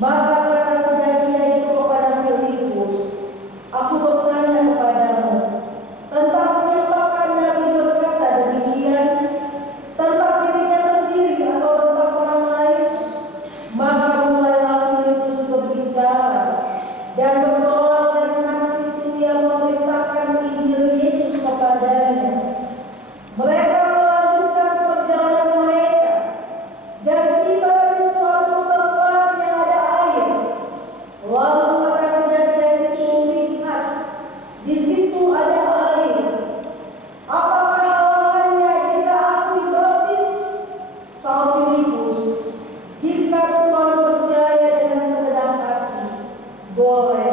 Maka kata sia-sia itu kepada Filipus, aku bertanya kepadamu, tentang siapakah Nabi berkata demikian? Tentang dirinya sendiri atau tentang orang lain? Maka mulailah Filipus berbicara, dan bertolak dari nas itu ia memberitakan Injil Yesus kepadanya. Mereka melanjutkan perjalanan mereka dan tiba di suatu tempat yang ada air. Lalu kata sia-sia itu, lihat, di situ ada air. Apakah halangannya jika aku dibaptis? Saud Filipus, jika Tuhan percaya dengan segenap hati, boleh.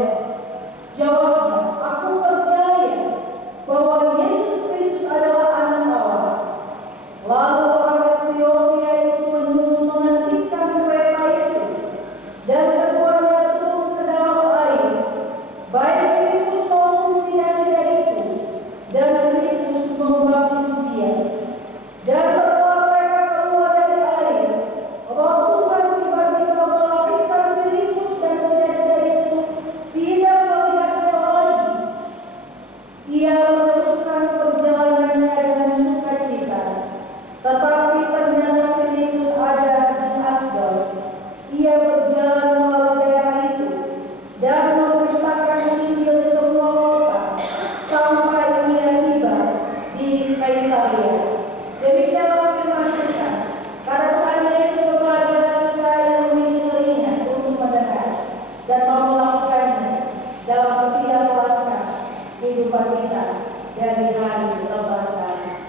Jawabnya, aku percaya bahwa Yesus Kristus adalah Anak Allah. Lalu orang Etiopia itu menyuruh menghentikan kereta itu, dan keduanya turun ke dalam air, baik Filipus maupun sia-sia itu, dan Filipus membaptis dia. Dan setelah mereka keluar dari air, Roh Tuhan tiba-tiba melarikan Filipus dan sia-sia itu tidak melihatnya lagi. Ia meneruskan perjalanannya dengan sukacita. Tetapi ternyata Filipus ada di Asdod. Ia berjalan melalui daerah itu dan memberitakan Injil di semua kota sampai ia tiba di Kaisaria. Demikianlah firman Tuhan. Karena Tuhan Yesus berbahagialah kita yang memiliki telinga untuk mendengar dan mau melakukannya dalam setiap langkah kehidupan kita dari hari lepasan.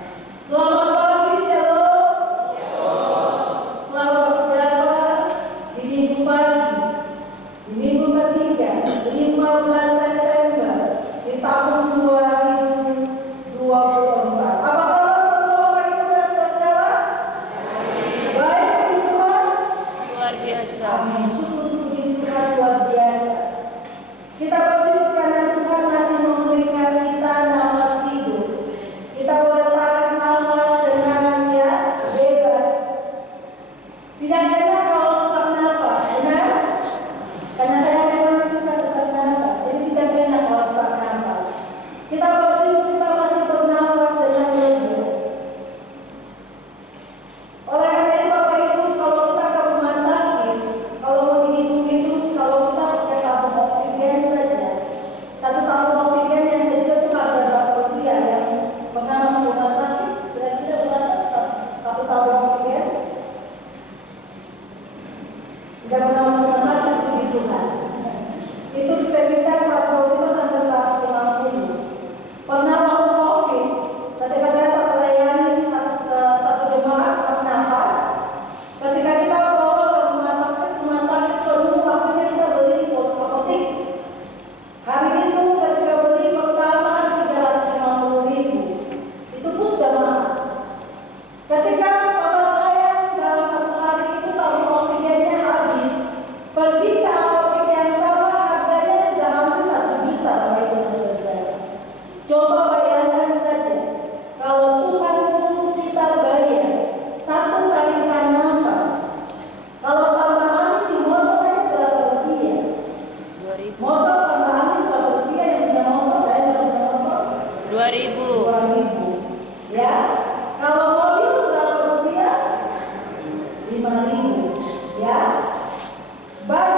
Selamat pagi, Shalom. Selamat berjumpa di minggu pagi, di minggu ketiga, 15 September di tahun 2024. Apa kabar semua Bapak Ibu dan saudara? Baik, puji Tuhan. Luar biasa. Amin. Syukur puji Tuhan luar biasa. Kita bersyukur karena Tuhan masih memberikan kita nafas hidup. Kita boleh tarik nafas dengan ya bebas. Tidak enak kalau sesak nafas, benar? Karena saya memang suka sesak nafas, jadi tidak enak kalau sesak nafas. Kita bersyukur kita masih bernafas dengan lega. Oleh karena itu Bapak Ibu, kalau kita ke rumah sakit, kalau mau dihitung-hitung, kalau kita pakai tabung oksigen saja, satu tabung oksigen yang kecil itu harga berapa rupiah? Yang pernah masuk rumah sakit, kira-kira berapa satu tabung oksigen? Tidak pernah masuk rumah sakit, puji Tuhan. Itu sekitar 125 sampai 150. Pernah waktu COVID, ketika saya satu layani satu jemaat sesak nafas, ketika kita bawa ke rumah sakit penuh, akhirnya kita beli di apotek. Hari itu ketika beli pertama 350.000, itu pun sudah mahal. Ketika pemakaian dalam satu hari itu tabung oksigennya habis, pergi ke apotek yang sama harganya sudah hampir 1 juta, Bapak Ibu dan saudara. Coba bayangkan saja, kalau Tuhan suruh kita bayar satu tarikan nafas, kalau tambah angin di motor aja berapa rupiah? 2000. Motor tambah angin berapa rupiah? Yang punya motor, saya nggak punya motor. 2000. 2.000, ya. Kalau mobil berapa rupiah? 5.000, ya. Baru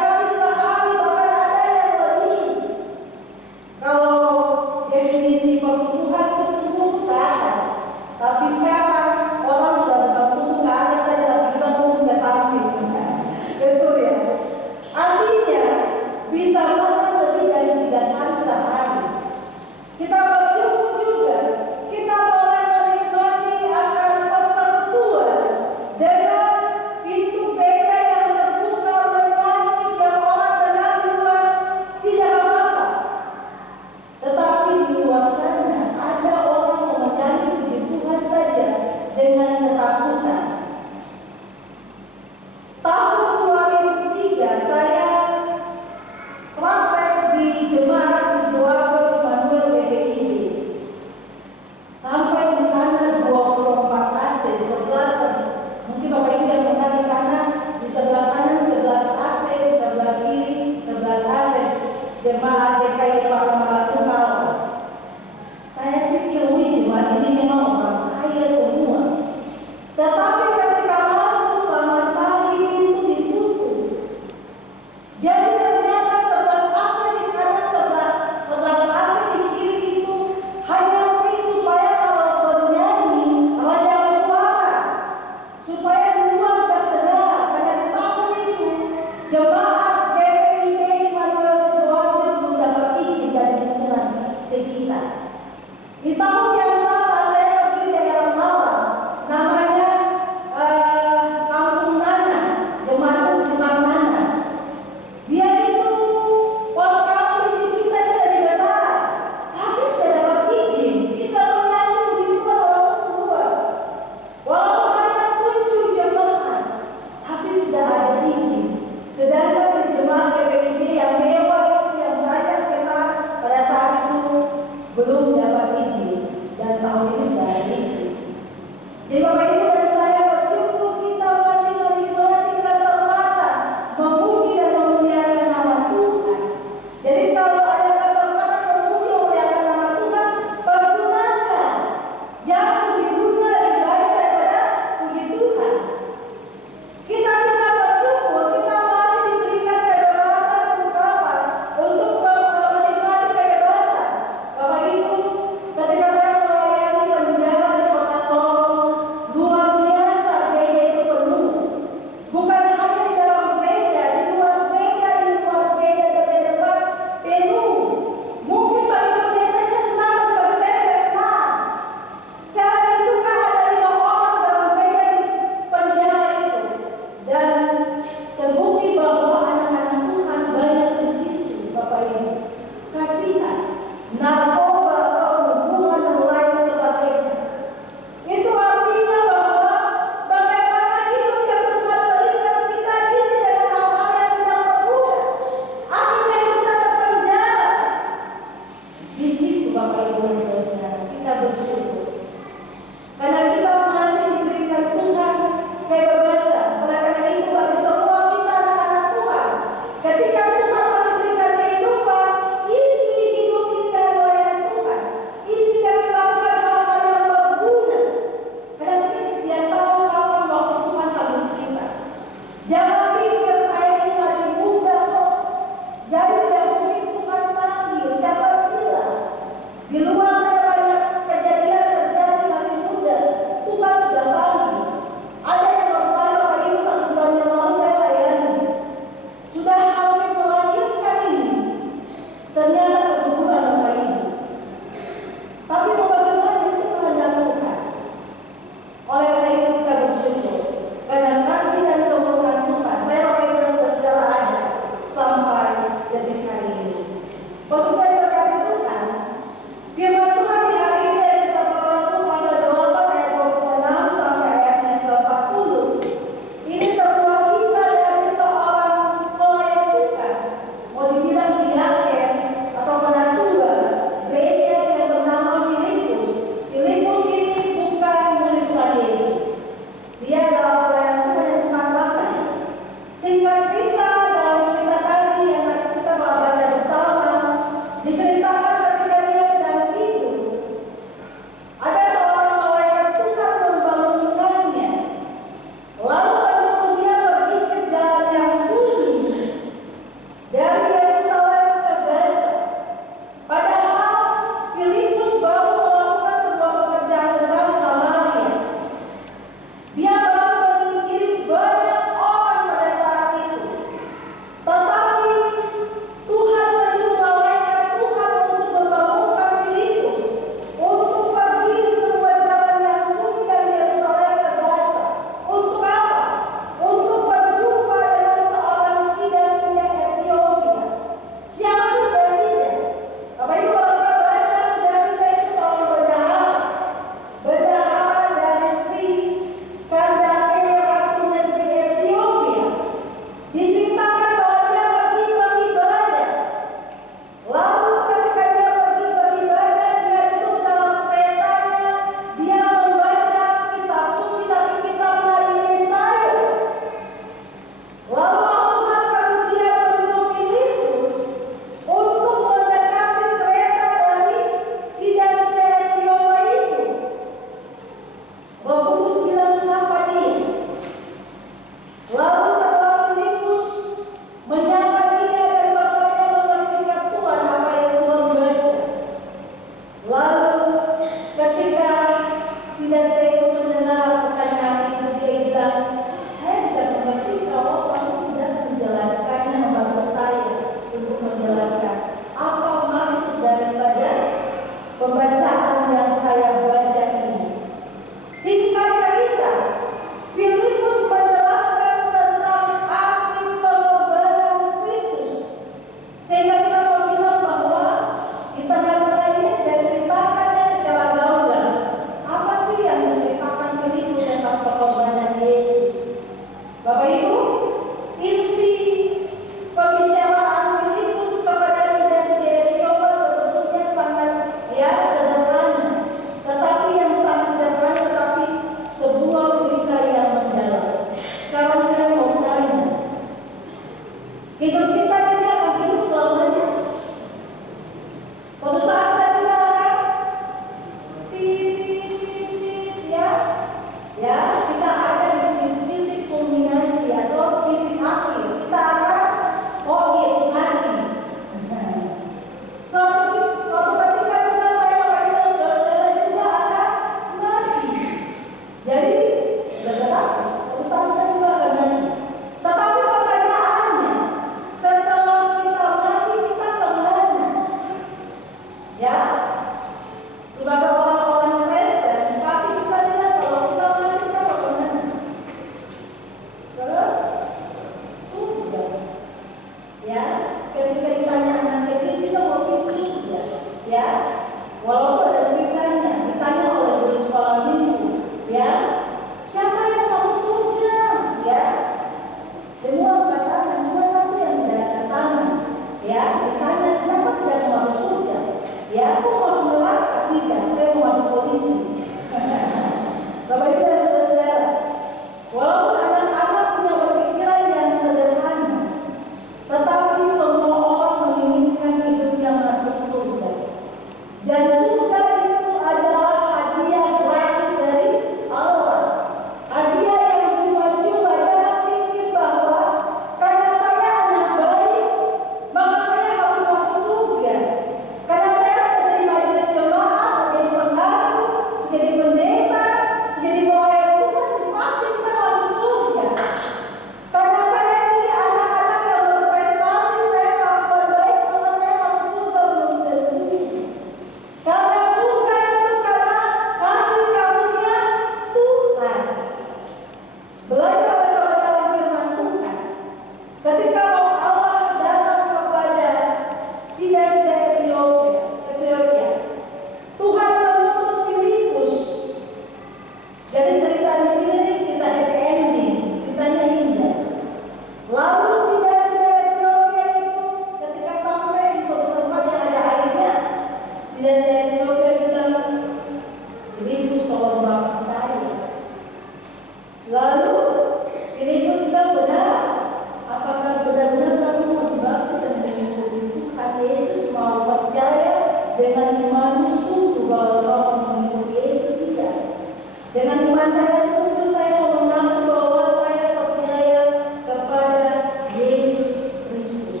Firman saya sungguh saya mau mengaku bahwa saya percaya kepada Yesus Kristus.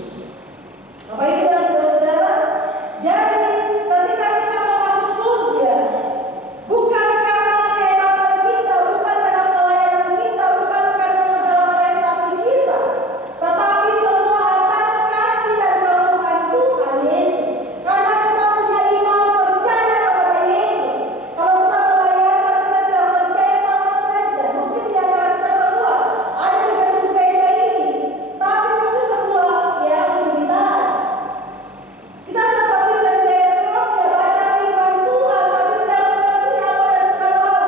Bapak Ibu dan saudara-saudara, jadi ketika kita mau masuk surga, bukan karena kehebatan kita, bukan karena pelayanan kita, bukan karena segala prestasi kita, tetapi semua atas kasih dan kemurahan Tuhan Yesus. Karena kita punya iman percaya kepada Yesus. Kalau kita melayani kita tidak percaya sama saja. Mungkin di antara kita semua ada di gedung gereja ini, tapi itu semua ya aktivitas. Kita seperti sesederok ya baca firman Tuhan, tapi tidak mengerti apa yang Tuhan mau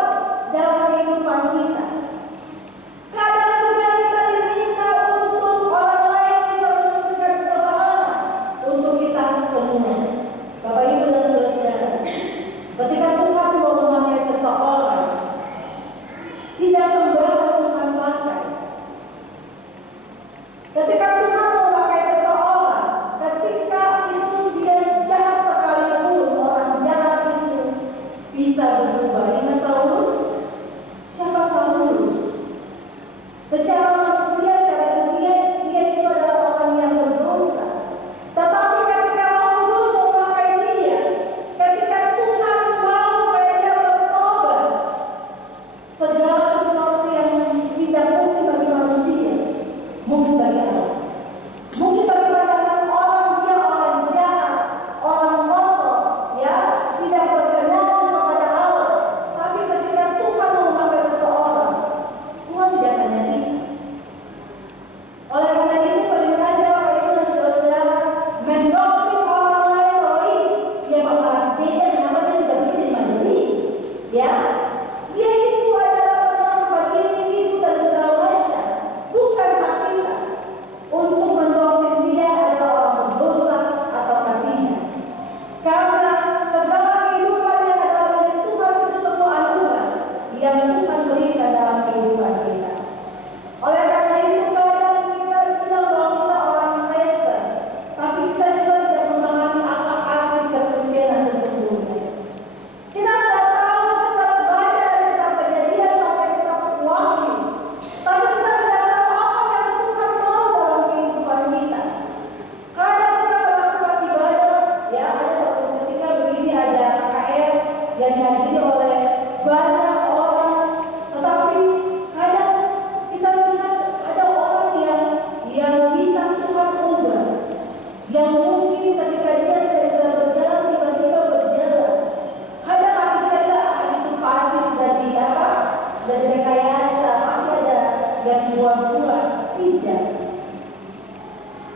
dalam kehidupan kita. Kadang juga kita diminta untuk orang lain bisa memberikan pertolongan untuk kita semua. Bapak Ibu dan saudara-saudara, ketika Tuhan mau memakai seseorang, tidak sembarang Tuhan pakai. Ketika Tuhan mau memakai seseorang, ketika itu dia jahat sekalipun, orang jahat itu bisa berubah. Ingat Saulus? Siapa Saulus? Secara manusia, secara dunia, dia itu adalah orang yang berdosa. Tetapi ketika Roh Kudus mau memakai dia, ketika Tuhan mau supaya dia bertobat, segala sesuatu yang tidak mungkin bagi manusia, mungkin bagi Allah. Mungkin bagi pandangan orang dia orang jahat, orang kotor, ya, tidak berkenan kepada Allah. Tapi ketika Tuhan mau memakai seseorang, Tuhan tidak akan nyakitin. Oleh karena itu seringkali saya Bapak Ibu dan saudara-saudara mendoktrin orang lain bahwa ini dia paparas dia kenapa dia tiba-tiba jadi majelis, ya dia itu adalah orang begini itu dan segala macam. Bukan hak kita untuk mendoktrin dia adalah orang berdosa atau tidak. Karena segala kehidupan yang ada milik Tuhan itu semua anugerah yang Tuhan berikan dalam kehidupan kita. Oleh karena itu kadang kita bilang bahwa kita orang Kristen, tapi kita juga tidak memahami apa arti kekristenan sesungguhnya. Kita sudah tahu, kita sudah baca dari kitab Kejadian sampai kitab Wahyu, tapi kita tidak tahu apa yang Tuhan mau dalam kehidupan kita. Kadang kita melakukan ibadah, ya ada satu ketika begini ada KKR yang dihadiri oleh banyak orang, tetapi kadang kita lihat ada orang yang bisa Tuhan ubah, yang mungkin ketika dia tidak bisa berjalan tiba-tiba berjalan. Kadang hati kita itu pasti sudah di apa? Sudah direkayasa, pasti ada yang dibuat-buat. Tidak.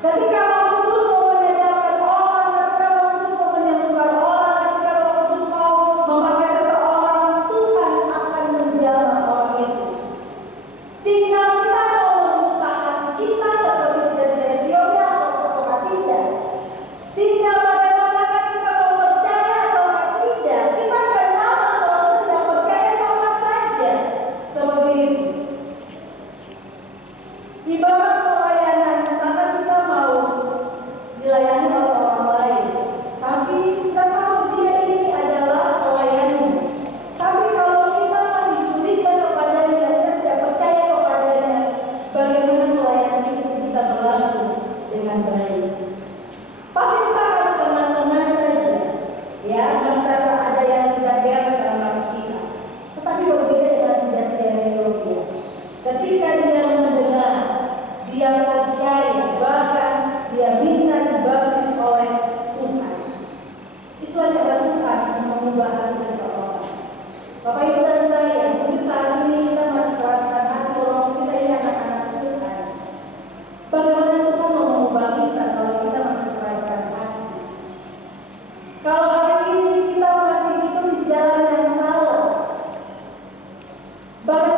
Ketika Roh Kudus mau menyadarkan orang, ketika Roh Kudus mau menyembuhkan orang, ketika Roh Kudus mau memakai seseorang, Tuhan akan menjamah orang itu. Tinggal kita mau membuka hati kita seperti saudara-saudara Ethiopia atau tidak. Tinggal bagaimana kita mau percaya atau tidak. Kita kenal atau kita tidak percaya sama saja. Seperti itu. Ibarat pelayanan, misalkan kita mau dilayani oleh orang lain, tapi kita tahu dia ini adalah pelayannya. Tapi kalau kita masih curiga kepadanya, kita tidak percaya kepadanya, bagaimana pelayanan itu bisa berlangsung dengan baik? Pasti kita akan setengah-setengah saja, ya, masih rasa ada yang tidak beres dalam hati kita. Tetapi berbeda dengan saudara-saudara Ethiopia. Ketika dia mendengar, dia percaya, bahkan dia minta dibaptis oleh Tuhan. Itu ajaran Tuhan yang mengubah hati seseorang. Bapak Ibu dan saya, mungkin saat ini kita masih keraskan hati walaupun kita ini anak-anak Tuhan. Bagaimana Tuhan mau mengubah kita kalau kita masih keraskan hati? Kalau hari ini kita masih hidup di jalan yang salah, bagaimana